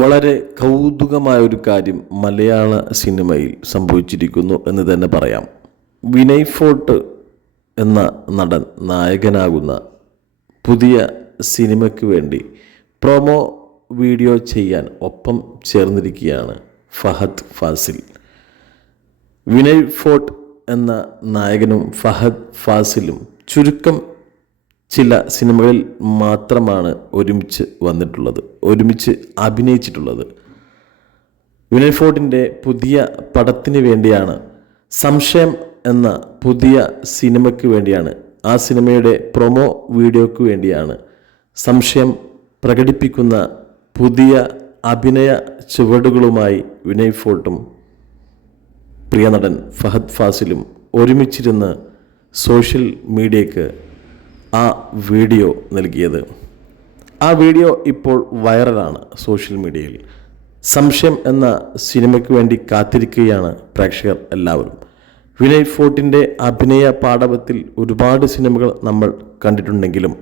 വളരെ കൗതുകമായ ഒരു കാര്യം മലയാള സിനിമയിൽ സംഭവിച്ചിരിക്കുന്നു എന്ന് തന്നെ പറയാം. വിനയ് ഫോർട്ട് എന്ന നടൻ നായകനാകുന്ന പുതിയ സിനിമയ്ക്ക് വേണ്ടി പ്രൊമോ വീഡിയോ ചെയ്യാൻ ഒപ്പം ചേർന്നിരിക്കുകയാണ് ഫഹദ് ഫാസിൽ. വിനയ് ഫോർട്ട് എന്ന നായകനും ഫഹദ് ഫാസിലും ചുരുക്കം ചില സിനിമകളിൽ മാത്രമാണ് ഒരുമിച്ച് വന്നിട്ടുള്ളത്, ഒരുമിച്ച് അഭിനയിച്ചിട്ടുള്ളത്. വിനയ് ഫോർട്ടിൻ്റെ പുതിയ പടത്തിന് വേണ്ടിയാണ്, സംശയം എന്ന പുതിയ സിനിമയ്ക്ക് വേണ്ടിയാണ്, ആ സിനിമയുടെ പ്രൊമോ വീഡിയോയ്ക്ക് വേണ്ടിയാണ് സംശയം പ്രകടിപ്പിക്കുന്ന പുതിയ അഭിനയ ചുവടുകളുമായി വിനയ് ഫോർട്ടും പ്രിയ നടൻ ഫഹദ് ഫാസിലും ഒരുമിച്ചിരുന്ന് സോഷ്യൽ മീഡിയയ്ക്ക് ആ വീഡിയോ നൽകിയത്. ആ വീഡിയോ ഇപ്പോൾ വൈറലാണ് സോഷ്യൽ മീഡിയയിൽ. സംശയം എന്ന സിനിമയ്ക്ക് വേണ്ടി കാത്തിരിക്കുകയാണ് പ്രേക്ഷകർ എല്ലാവരും. വിനയ് ഫോർട്ടിൻ്റെ അഭിനയ പാടവത്തിൽ ഒരുപാട് സിനിമകൾ നമ്മൾ കണ്ടിട്ടുണ്ടെങ്കിലും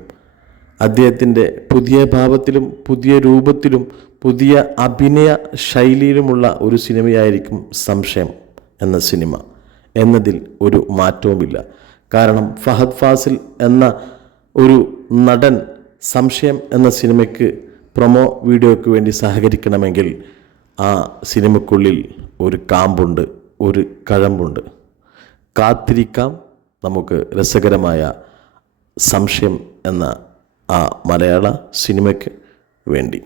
അദ്ദേഹത്തിൻ്റെ പുതിയ ഭാവത്തിലും പുതിയ രൂപത്തിലും പുതിയ അഭിനയ ശൈലിയിലുമുള്ള ഒരു സിനിമയായിരിക്കും സംശയം എന്ന സിനിമ എന്നതിൽ ഒരു മാറ്റവുമില്ല. കാരണം ഫഹദ് ഫാസിൽ എന്ന ഒരു നടൻ സംശയം എന്ന സിനിമയ്ക്ക് പ്രൊമോ വീഡിയോയ്ക്ക് വേണ്ടി സഹകരിക്കണമെങ്കിൽ ആ സിനിമയ്ക്കുള്ളിൽ ഒരു കാമ്പുണ്ട്, ഒരു കഴമ്പുണ്ട്. കാത്തിരിക്കാം നമുക്ക് രസകരമായ സംശയം എന്ന ആ മലയാള സിനിമയ്ക്ക് വേണ്ടി.